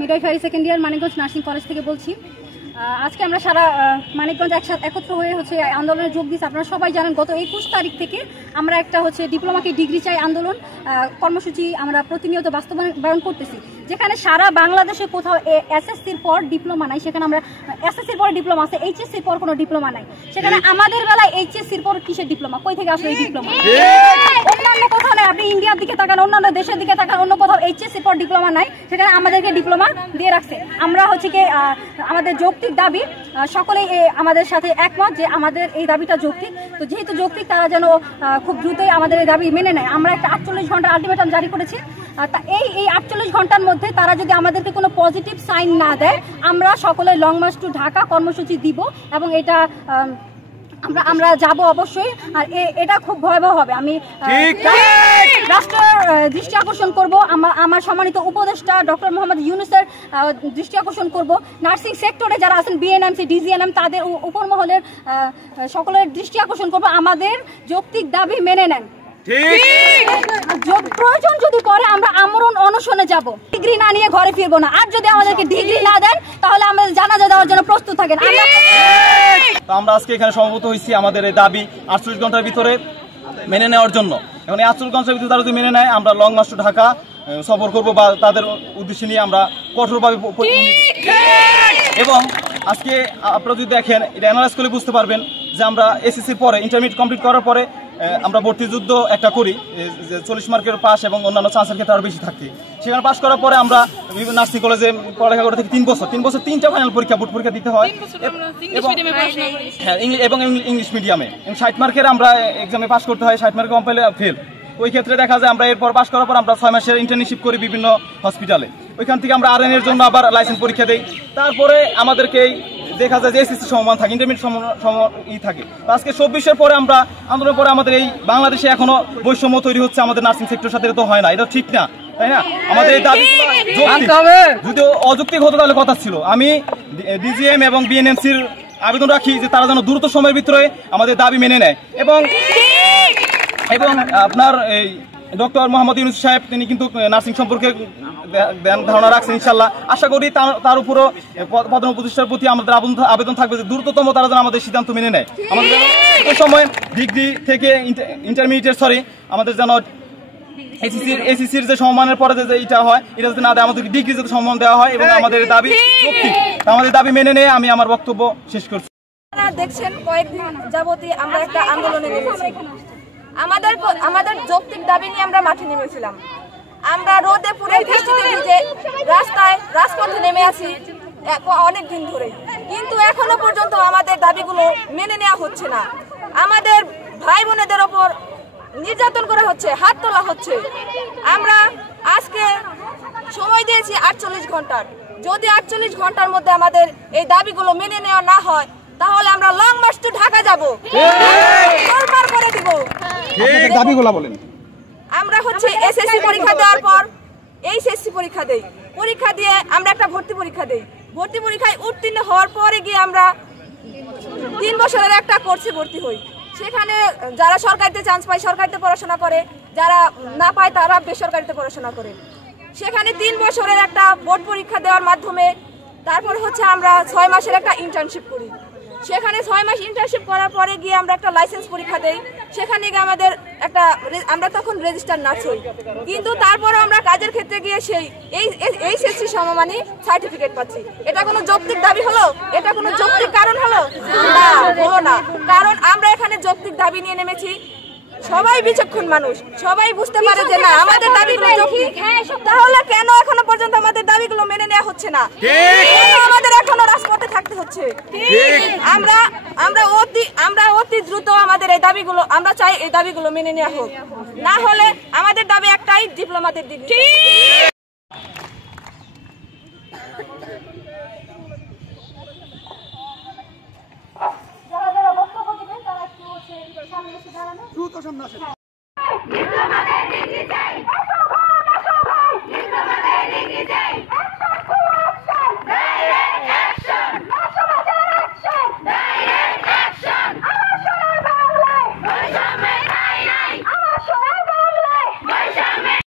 Midwifery second year Manikganj nursing college থেকে বলছি। আজকে আমরা সারা মানিকগঞ্জ একত্র হয়ে আন্দোলনে যোগ দিচ্ছি। আপনারা সবাই জানেন গত 21 তারিখ থেকে আমরা একটা ডিপ্লোমাকে ডিগ্রি চাই আন্দোলন কর্মসূচি আমরা প্রতিনিয়ত বাস্তবায়ন করতেছি। যেখানে সারা বাংলাদেশে কোথাও এসএসসির পর ডিপ্লোমা নাই, সেখানে আমরা এসএসসির পর ডিপ্লোমা আছে, এইচএসসির পর কোনো ডিপ্লোমা নাই। সেখানে আমাদের বেলায় এইচএসসির পর কিসের ডিপ্লোমা, কই থেকে আসলে এই ডিপ্লোমা? অন্যান্য কোথাও নাই, আপনি ইন্ডিয়ার দিকে তাকান, অন্যান্য দেশের দিকে তাকান, অন্য কোথাও এইচএসসির পর ডিপ্লোমা নাই, সেখানে আমাদেরকে ডিপ্লোমা দিয়ে রাখছে। আমরা আমাদের যৌক্তিক দাবি সকলেই আমাদের সাথে একমত যে আমাদের এই দাবিটা যৌক্তিক। তো যেহেতু যৌক্তিক, তারা যেন খুব দ্রুতই আমাদের এই দাবি মেনে নেয়। আমরা একটা 48 ঘন্টার আলটিমেটাম জারি করেছি। এই 48 ঘন্টার মধ্যে তারা যদি আমাদেরকে কোনো পজিটিভ সাইন না দেয়, আমরা সকলে লং মার্চ টু ঢাকা কর্মসূচি দিব এবং এটা আমরা যাব অবশ্যই। আর এটা খুব ভয়াবহ হবে। আমি রাষ্ট্রের দৃষ্টি আকর্ষণ করব, আমার সম্মানিত উপদেষ্টা ডক্টর মোহাম্মদ ইউনূসের দৃষ্টি আকর্ষণ করব, নার্সিং সেক্টরে যারা আছেন বিএনএমসি, ডিজিএনএম, তাদের উপর মহলের সকলের দৃষ্টি আকর্ষণ করব, আমাদের যৌক্তিক দাবি মেনে নেন। প্রয়োজন যদি করে আমরা আমরণ অনশনে যাব, ডিগ্রি না নিয়ে ঘরে ফিরবো না। আর যদি আমাদেরকে ডিগ্রি না দেন তাহলে আমাদের জানাজা দেওয়ার জন্য প্রস্তুত থাকেন। আমরা আজকে এখানে সমবেত হয়েছি আমাদের এই দাবি 48 ঘন্টার ভিতরে মেনে নেওয়ার জন্য। এখন 48 ঘন্টার ভিতরে তারা যদি মেনে নেয়, আমরা লং মার্চ টু ঢাকা সফর করবো বা তাদের উদ্দেশ্যে নিয়ে আমরা কঠোরভাবে এবং আজকে আপনারা যদি দেখেন, এটা অ্যানালাইজ করলে বুঝতে পারবেন যে আমরা এসএসসির পরে ইন্টারমিডিয়েট কমপ্লিট করার পরে আমরা ভর্তি যুদ্ধ একটা করি, 40 মার্কের পাস এবং অন্যান্য চান্সের ক্ষেত্রে আরও বেশি থাকতে। সেখানে পাস করার পরে আমরা বিভিন্ন নার্সিং কলেজে পড়ালেখা করে থেকে 3 বছর 3টা ফাইনাল পরীক্ষা, বোর্ড পরীক্ষা দিতে হয় এবং ইংলিশ মিডিয়ামে 60 মার্কের আমরা এক্সামে পাস করতে হয়, 60 মার্কের কম্পাইলে ফেল। ওই ক্ষেত্রে দেখা যায় আমরা এরপর পাস করার পর আমরা 6 মাসের ইন্টার্নশিপ করি বিভিন্ন হসপিটালে। ওইখান থেকে আমরা RN এর জন্য আবার লাইসেন্স পরীক্ষা দেই। তারপরে আমাদেরকে দেখা যায় যে এসএসসি সমমান থাকে, ইন্টারমিডিয়েট থাকে। আজকে 24-এর পরে আমরা আন্দোলনের পরে আমাদের এই বাংলাদেশে এখনো বৈষম্য তৈরি হচ্ছে আমাদের নার্সিং সেক্টরের সাথে, তো হয় না, এটা ঠিক না, তাই না? আমাদের এই দাবি যদি অযৌক্তিক হতো তাহলে কথা ছিল। আমি ডিজিএম এবং বিএনএমসির আবেদন রাখি যে তারা যেন দ্রুত সময়ের ভিতরে আমাদের দাবি মেনে নেয় এবং আপনার এই ডক্টর মোহাম্মদ ইউনূস সাহেব তিনি কিন্তু নার্সিং সম্পর্কে ধারণা রাখছেন। ইনশাল্লাহ আশা করি তার উপরও প্রধান উপদেষ্টার প্রতি আমাদের আবেদন থাকবে যে দ্রুততম তারা যেন আমাদের সিদ্ধান্ত মেনে নেয়। আমাদের এই সময় ডিগ্রি থেকে ইন্টারমিডিয়েট আমাদের যেন এসএসসির যে সম্মানের পরে যে এটা হয়, এটা যাতে না দেয়, আমাদের ডিগ্রি যাতে সম্মান দেওয়া হয় এবং আমাদের দাবি আমাদের দাবি মেনে নেয়। আমি আমার বক্তব্য শেষ করছি। আপনারা দেখছেন কয়েকদিন যাবতীয় আমরা একটা আন্দোলনে নেমেছি। আমাদের যৌক্তিক দাবি নিয়ে আমরা মাঠে নেমেছিলাম। আমরা রোদে পুরে বৃষ্টিতে ভিজে রাজপথে নেমে আছি অনেক দিন ধরে, কিন্তু এখনো পর্যন্ত আমাদের দাবিগুলো মেনে নেওয়া হচ্ছে না। আমাদের ভাই বোনেদের ওপর নির্যাতন করা হচ্ছে, হাত তোলা হচ্ছে। আমরা আজকে সময় দিয়েছি 48 ঘন্টার। যদি 48 ঘন্টার মধ্যে আমাদের এই দাবিগুলো মেনে নেওয়া না হয়, তাহলে আমরা লং মার্চ টু ঢাকা যাব, করে দিব। দাবিগুলো বলেন। আমরা এসএসসি পরীক্ষা দেওয়ার পর এইচএসসি পরীক্ষা দেই, পরীক্ষা দিয়ে আমরা একটা ভর্তি পরীক্ষা দেই। ভর্তি পরীক্ষায় উত্তীর্ণ হওয়ার পরে গিয়ে আমরা 3 বছরের একটা কোর্সে ভর্তি হই। সেখানে যারা সরকারিতে চান্স পায় সরকারিতে পড়াশোনা করে, যারা না পায় তারা বেসরকারিতে পড়াশোনা করে। সেখানে 3 বছরের একটা বোর্ড পরীক্ষা দেওয়ার মাধ্যমে তারপর আমরা 6 মাসের একটা ইন্টার্নশিপ করি। সেখানে 6 মাস ইন্টার্নশিপ করার পরে গিয়ে আমরা একটা লাইসেন্স পরীক্ষা দেই। সেখানে গিয়ে আমরা তখন রেজিস্টার নার্স হই, কিন্তু তারপরে আমরা কাজের ক্ষেত্রে গিয়ে এই এইচএসসি সমমানই সার্টিফিকেট পাচ্ছি। এটা কোনো যৌক্তিক দাবি হলো? এটা কোনো যৌক্তিক কারণ হলো না? হলো না। কারণ আমরা এখানে যৌক্তিক দাবি নিয়ে নেমেছি। সবাই বিচক্ষণ মানুষ, সবাই বুঝতে পারে যে না আমাদের দাবিগুলো যৌক্তিক। তাহলে কেন এখনো পর্যন্ত আমাদের দাবিগুলো মেনে নেওয়া হচ্ছে না? আমাদের এখনো রাজপথে থাকতে হচ্ছে। আমরা অতি দ্রুত আমাদের এই দাবিগুলো, আমরা চাই এই দাবিগুলো মেনে নেওয়া হোক। না হলে আমাদের দাবি একটাই, ডিপ্লোমাদের ডিগ্রি। আমার